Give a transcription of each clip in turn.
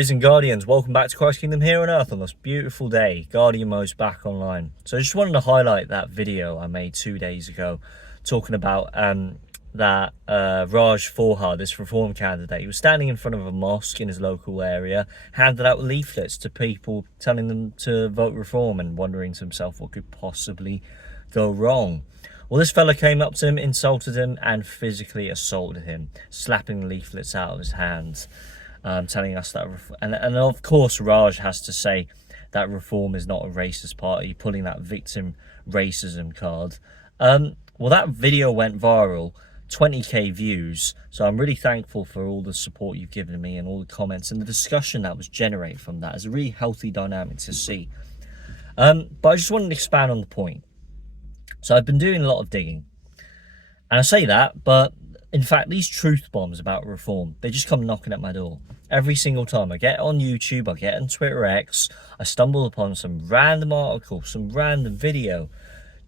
Warriors and Guardians, welcome back to Christ Kingdom here on Earth on this beautiful day. Guardian mode's back online. So I just wanted to highlight that video I made 2 days ago talking about that Raj Forhar, this reform candidate. He was standing in front of a mosque in his local area, handed out leaflets to people telling them to vote reform and wondering to himself what could possibly go wrong. Well, this fella came up to him, insulted him and physically assaulted him, slapping leaflets out of his hands. Telling us that, and of course Raj has to say that Reform is not a racist party, pulling that victim racism card. Well, that video went viral, 20k views, so I'm really thankful for all the support you've given me and all the comments and the discussion that was generated from that. It's a really healthy dynamic to see. But I just wanted to expand on the point. So I've been doing a lot of digging, and I say that, but in fact, these truth bombs about reform, they just come knocking at my door. Every single time I get on YouTube, I get on Twitter X, I stumble upon some random article, some random video,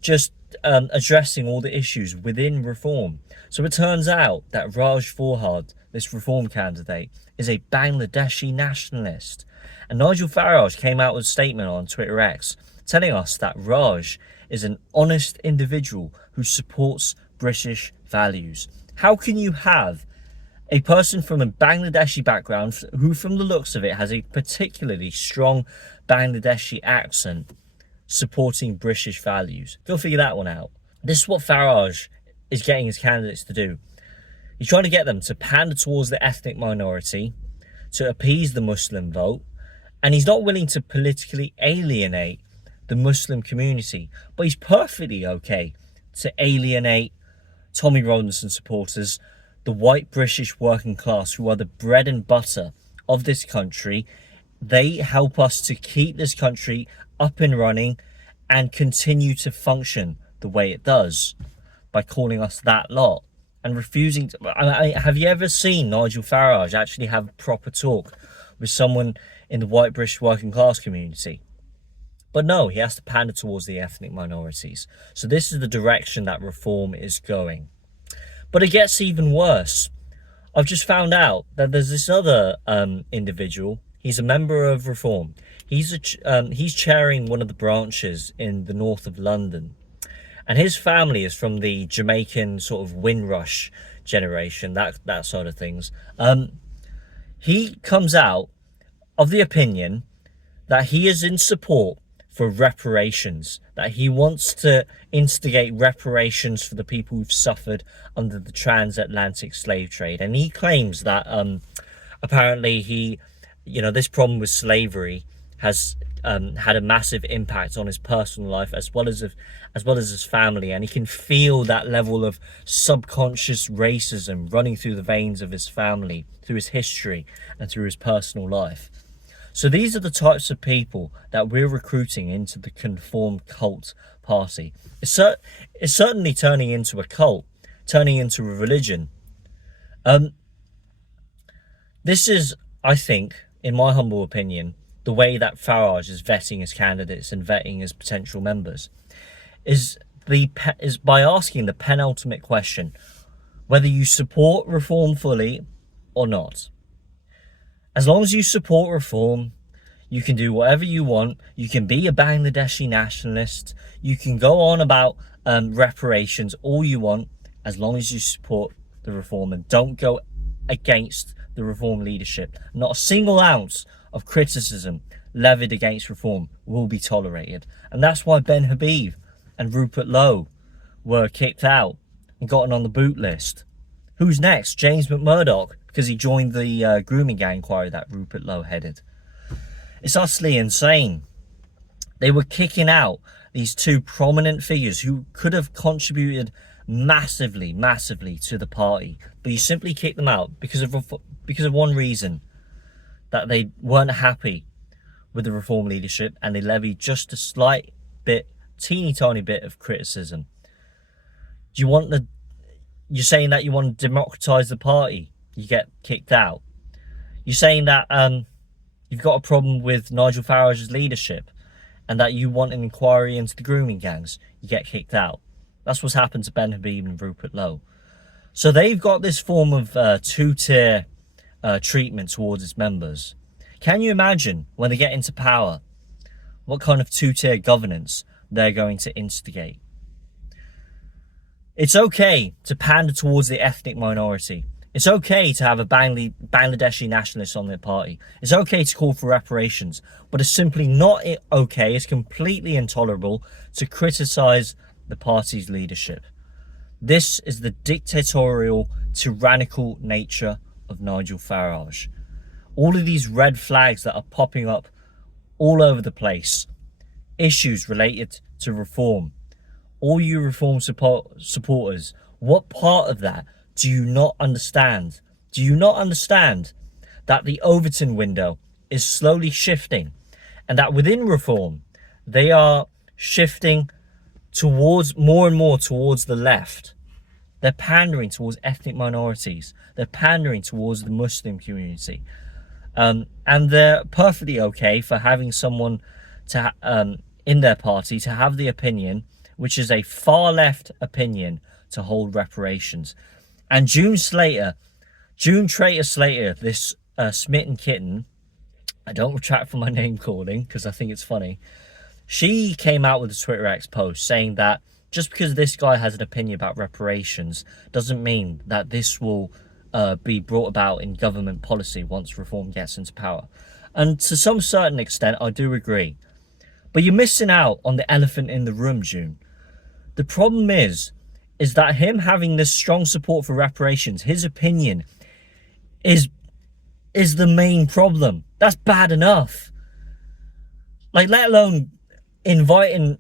just addressing all the issues within reform. So it turns out that Raj Forhar, this reform candidate, is a Bangladeshi nationalist. And Nigel Farage came out with a statement on Twitter X telling us that Raj is an honest individual who supports British values. How can you have a person from a Bangladeshi background who, from the looks of it, has a particularly strong Bangladeshi accent supporting British values? Go figure that one out. This is what Farage is getting his candidates to do. He's trying to get them to pander towards the ethnic minority, to appease the Muslim vote, and he's not willing to politically alienate the Muslim community, but he's perfectly okay to alienate Tommy Robinson supporters, the white British working class who are the bread and butter of this country. They help us to keep this country up and running and continue to function the way it does by calling us that lot and refusing to... have you ever seen Nigel Farage actually have a proper talk with someone in the white British working class community? But no, he has to pander towards the ethnic minorities. So this is the direction that reform is going. But it gets even worse. I've just found out that there's this other individual. He's a member of Reform. He's chairing one of the branches in the north of London. And his family is from the Jamaican sort of Windrush generation, that sort of things. He comes out of the opinion that he is in support for reparations, that he wants to instigate reparations for the people who've suffered under the transatlantic slave trade. And he claims that apparently this problem with slavery has had a massive impact on his personal life as well as his family, and he can feel that level of subconscious racism running through the veins of his family, through his history and through his personal life. So these are the types of people that we're recruiting into the conformed cult party. It's certainly turning into a cult, turning into a religion. This is, I think, in my humble opinion, the way that Farage is vetting his candidates and vetting his potential members, is by asking the penultimate question, whether you support reform fully or not. As long as you support reform, you can do whatever you want. You can be a Bangladeshi nationalist. You can go on about reparations all you want, as long as you support the reform and don't go against the reform leadership. Not a single ounce of criticism levied against reform will be tolerated. And that's why Ben Habib and Rupert Lowe were kicked out and gotten on the boot list. Who's next? James McMurdoch, because he joined the grooming gang inquiry that Rupert Lowe headed. It's utterly insane. They were kicking out these two prominent figures who could have contributed massively to the party, but you simply kicked them out because of one reason, that they weren't happy with the reform leadership and they levied just a slight bit, teeny tiny bit of criticism. You're saying that you want to democratize the party, you get kicked out. You're saying that you've got a problem with Nigel Farage's leadership and that you want an inquiry into the grooming gangs, you get kicked out. That's what's happened to Ben Habib and Rupert Lowe. So they've got this form of two-tier treatment towards its members. Can you imagine when they get into power what kind of two-tier governance they're going to instigate? It's okay to pander towards the ethnic minority. It's okay to have a Bangladeshi nationalist on their party. It's okay to call for reparations, but it's simply not okay, it's completely intolerable to criticize the party's leadership. This is the dictatorial, tyrannical nature of Nigel Farage. All of these red flags that are popping up all over the place, issues related to reform. All you reform supporters, what part of that do you not understand? Do you not understand that the Overton window is slowly shifting, and that within reform, they are shifting towards more and more towards the left? They're pandering towards ethnic minorities. They're pandering towards the Muslim community. And they're perfectly okay for having someone to in their party to have the opinion, which is a far left opinion, to hold reparations. And June Traitor Slater, this smitten kitten, I don't retract from my name calling because I think it's funny, she came out with a Twitter X post saying that just because this guy has an opinion about reparations doesn't mean that this will be brought about in government policy once reform gets into power. And to some certain extent, I do agree. But you're missing out on the elephant in the room, June. The problem is that him having this strong support for reparations, his opinion is the main problem. That's bad enough. Like, let alone inviting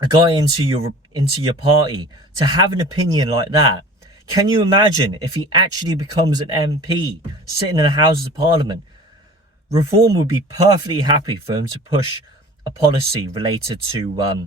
a guy into your party to have an opinion like that. Can you imagine if he actually becomes an MP sitting in the Houses of Parliament? Reform would be perfectly happy for him to push a policy related to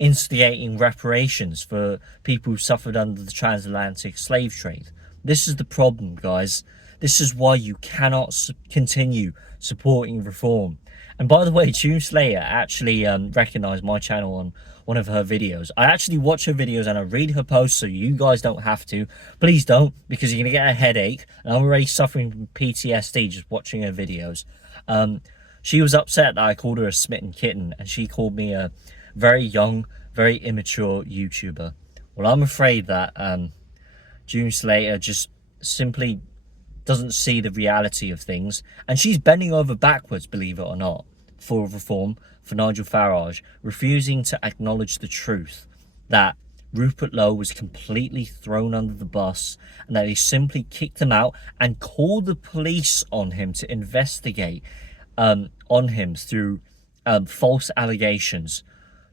instigating reparations for people who suffered under the transatlantic slave trade. This is the problem, guys. This is why you cannot continue supporting reform. And by the way, June Slater actually recognised my channel on one of her videos. I actually watch her videos and I read her posts, so you guys don't have to. Please don't, because you're going to get a headache. And I'm already suffering from PTSD just watching her videos. She was upset that I called her a smitten kitten, and she called me a very young, very immature YouTuber. Well, I'm afraid that June Slater just simply doesn't see the reality of things, and she's bending over backwards, believe it or not, for reform, for Nigel Farage, refusing to acknowledge the truth that Rupert Lowe was completely thrown under the bus, and that he simply kicked him out and called the police on him to investigate on him through false allegations,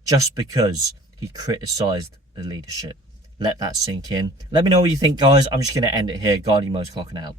just because he criticised the leadership. Let that sink in. Let me know what you think, guys. I'm just going to end it here. Guardian Mo's clocking out.